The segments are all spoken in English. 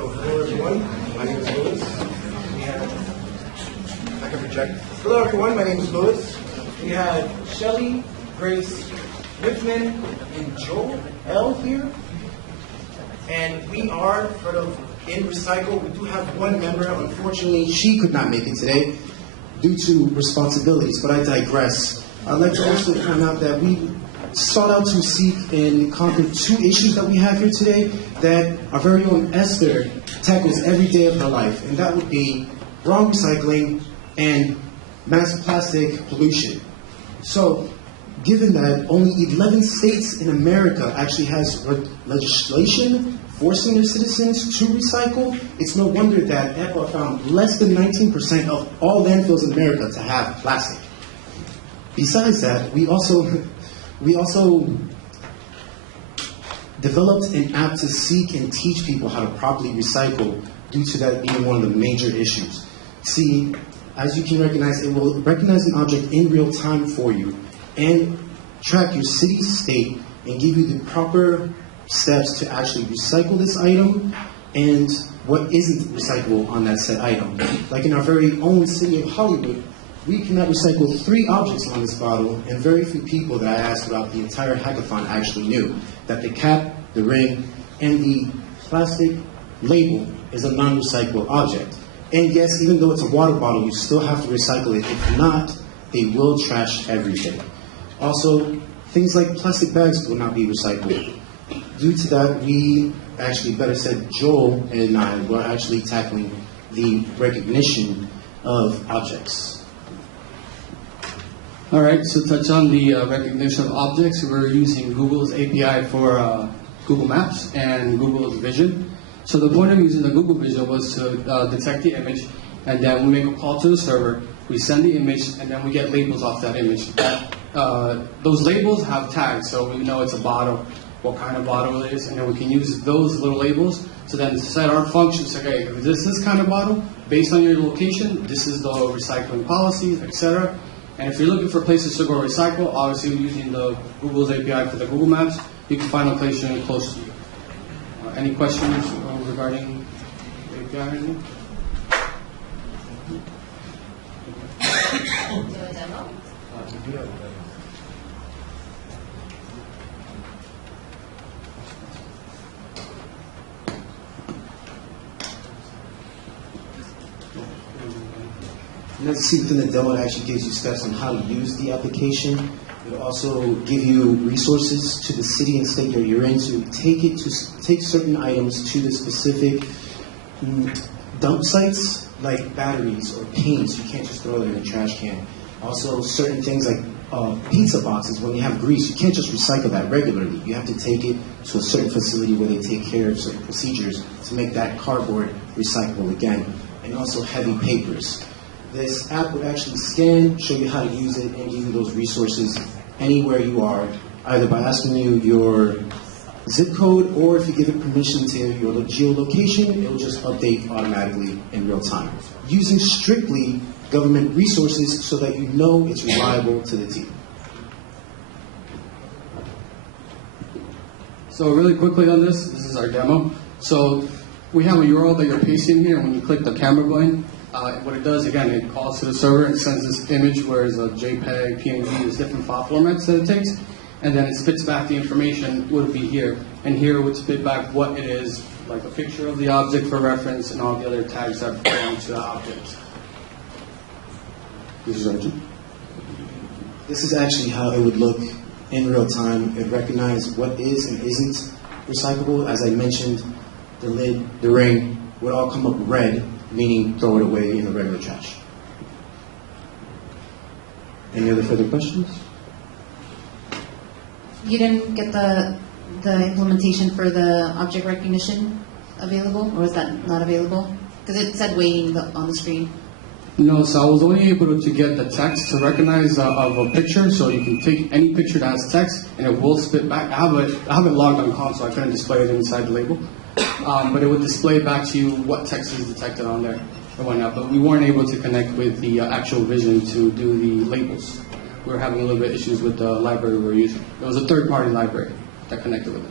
So hello everyone, my name is Louis. I can project. Hello everyone, my name is Louis. We have Shelly, Grace, Whitman, and Joel L here. And we are part of inRecycle. We do have one member. Unfortunately, she could not make it today due to responsibilities, but I digress. I'd like to also point out that we sought out to seek and conquer two issues that we have here today that our very own Esther tackles every day of her life, and that would be wrong recycling and mass plastic pollution. So, given that only 11 states in America actually has legislation forcing their citizens to recycle, it's no wonder that EPA found less than 19% of all landfills in America to have plastic. Besides that, we also developed an app to seek and teach people how to properly recycle due to that being one of the major issues. See, as you can recognize, it will recognize an object in real time for you and track your city, state, and give you the proper steps to actually recycle this item and what isn't recyclable on that said item. Like in our very own city of Hollywood, we cannot recycle 3 objects on this bottle, and very few people that I asked throughout the entire hackathon actually knew that the cap, the ring, and the plastic label is a non-recyclable object. And yes, even though it's a water bottle, you still have to recycle it. If not, they will trash everything. Also, things like plastic bags will not be recycled. Due to that, we actually, better said, Joel and I were actually tackling the recognition of objects. All right, so touch on the recognition of objects. We're using Google's API for Google Maps and Google's Vision. So the point of using the Google Vision was to detect the image, and then we make a call to the server, we send the image, and then we get labels off that image. Those labels have tags, so we know it's a bottle, what kind of bottle it is, and then we can use those little labels to then set our functions. Okay, if this is this kind of bottle, based on your location, this is the recycling policies, etc. And if you're looking for places to go recycle, obviously using the Google's API for the Google Maps, you can find a location close to you. Any questions regarding the API or anything? Do a demo? Let's see, within the demo, it actually gives you steps on how to use the application. It'll also give you resources to the city and state that you're in to take certain items to the specific dump sites, like batteries or paints. You can't just throw it in a trash can. Also, certain things like pizza boxes, when they have grease, you can't just recycle that regularly. You have to take it to a certain facility where they take care of certain procedures to make that cardboard recyclable again. And also heavy papers. This app would actually scan, show you how to use it, and give you those resources anywhere you are, either by asking you your zip code, or if you give it permission to your geolocation, it will just update automatically in real time. Using strictly government resources so that you know it's reliable to the T. So really quickly on this is our demo. So we have a URL that you're pasting here, and when you click the camera button, what it does, again, it calls to the server and sends this image, whereas a JPEG, PNG, there's different file formats that it takes, and then it spits back the information, would be here, and here it would spit back what it is, like a picture of the object for reference and all the other tags that belong to the object. This is Arjun. This is actually how it would look in real time. It would recognize what is and isn't recyclable. As I mentioned, the lid, the ring, would all come up red, meaning throw it away in the regular trash. Any other further questions? You didn't get the implementation for the object recognition available, or was that not available? Because it said waiting on the screen. No, so I was only able to get the text to recognize of a picture, so you can take any picture that has text, and it will spit back. I haven't logged on console, I couldn't display it inside the label. But it would display back to you what text is detected on there and whatnot. But we weren't able to connect with the actual Vision to do the labels. We were having a little bit of issues with the library we were using. It was a third-party library that connected with it.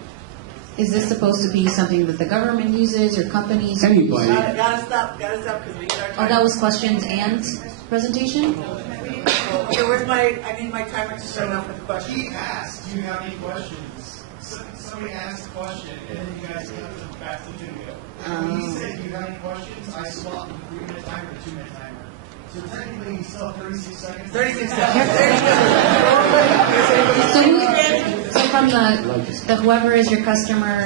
Is this supposed to be something that the government uses or companies? Anybody. Gotta stop, because we need our Oh, time. that was questions and presentation? Okay, I need my timer to start off with the question. He asked, do you have any questions? Somebody asked a question, and then you guys got them back to the video. When he said, do you have any questions, I swapped the 3-minute timer to 2-minute timer. So technically, you still have 36 seconds. 36 seconds. So from the whoever is your customer,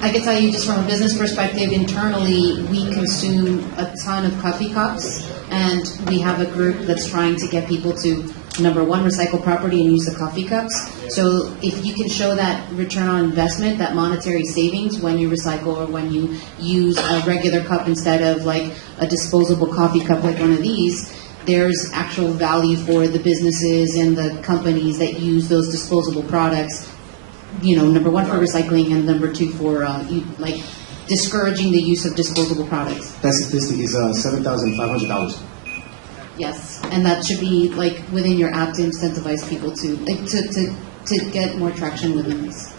I can tell you just from a business perspective, internally, we consume a ton of coffee cups, and we have a group that's trying to get people to, number one, recycle property and use the coffee cups. So if you can show that return on investment, that monetary savings when you recycle or when you use a regular cup instead of like a disposable coffee cup like one of these, there's actual value for the businesses and the companies that use those disposable products. You know, number one for recycling, and number two for like discouraging the use of disposable products. That statistic is $7,500. Yes, and that should be like within your app to incentivize people to like to get more traction within this.